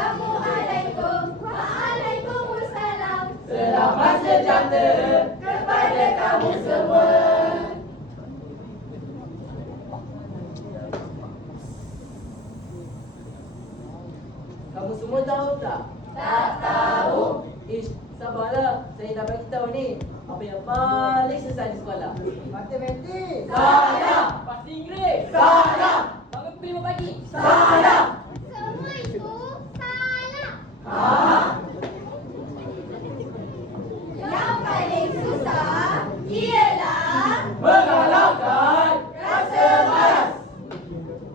Assalamualaikum. Waalaikumsalam. Selamat sejahtera kepada kamu semua. Kamu semua tahu tak? Tak tahu. Ish, sabarlah. Saya dah bagi tahu ni. Apa yang paling susah di sekolah? Matematik. Salah. Bahasa Inggeris. Salah. Bangun pukul 5 pagi. Salah. Semua itu salah. Yang paling susah ialah Mengalahkan rasa malas.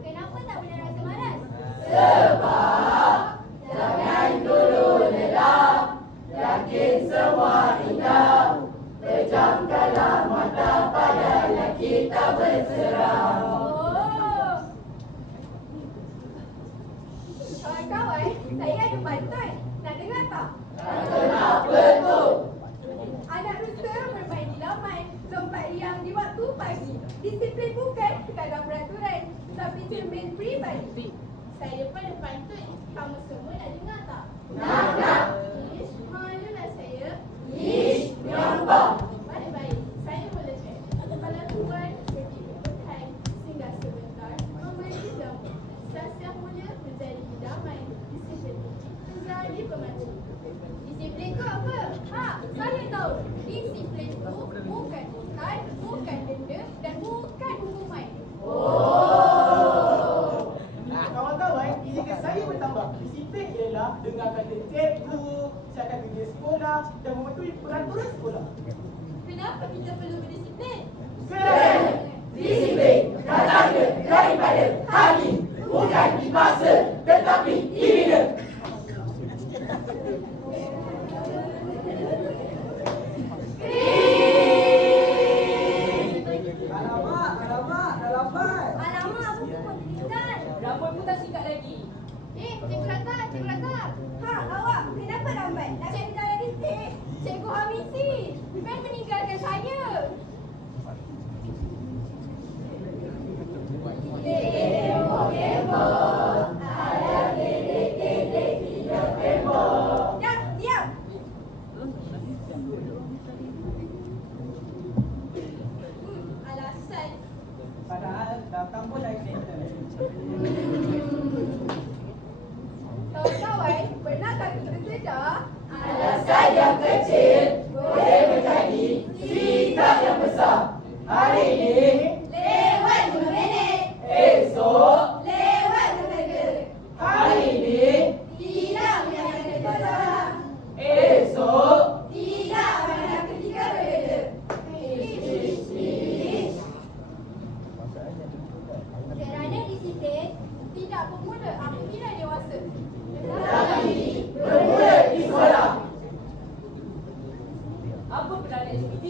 kenapa tak boleh rasa malas? Sebab jangan dulu lelah. Yakin semua indah. Pejamkanlah mata padahal kita berserah. Oh. Kawan-kawan, saya ada pantun. Nak dengar tak? Kenapa tu? Anak rusa bermain di laman, lompat riang di waktu pagi. Disiplin bukan sekadar peraturan, tapi cermin peribadi. Saya pun ada pantun. Kamu semua nak dengar tak? Nak. Ish, malulah saya. Ish, nyampah. Baik-baik, saya mulakan. Kepala tuan berdiri bertahan singgah sebentar memberi jamu. Sasiah mulia menjadi idaman. Disiplin menjadi pemacu. Disiplin tu apa? Saya tahu. Disiplin tu bukan hutang, bukan denda dan bukan hukuman. Kawan-kawan, giliran saya bertambah. Disiplin ialah dengar kata cikgu, siapkan kerja sekolah dan mematuhi peraturan sekolah. Kenapa kita perlu berdisiplin? Kerana disiplin datangnya daripada hati, bukan dipaksa tetapi dibina. Alamak, dah lambat. Alamak, buku pun tertinggal. Rambut pun tak sikat lagi. Cikgu Rata. Awak kenapa lambat? Nak cari jalan risik. Cikgu Hamisi, kan meninggalkan saya. Diam. Alasan. Padahal datang pun naik kereta. Kawan-kawan, pernahkah kita sedar? Alasan yang kecil boleh menjadi sikap yang besar. Hari ini, Lewat 5 minit. esok, Lewat 2 detik. hari ini, Tidak menyangka sekolah. esok. Tidak pada ketika berbeza. Kerana disiplin tidak bermula apabila dewasa. Tetapi bermula di sekolah. Apa peranan SPG?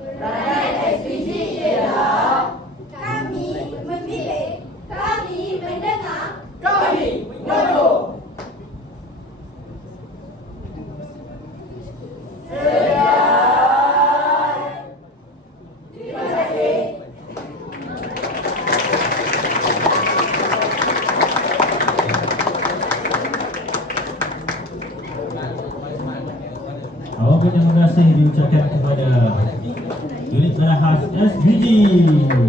Peranan SPG ialah Kami membimbing, kami mendengar. kami mengatur. Terima kasih. Terima kasih diucapkan kepada unit khas SPG.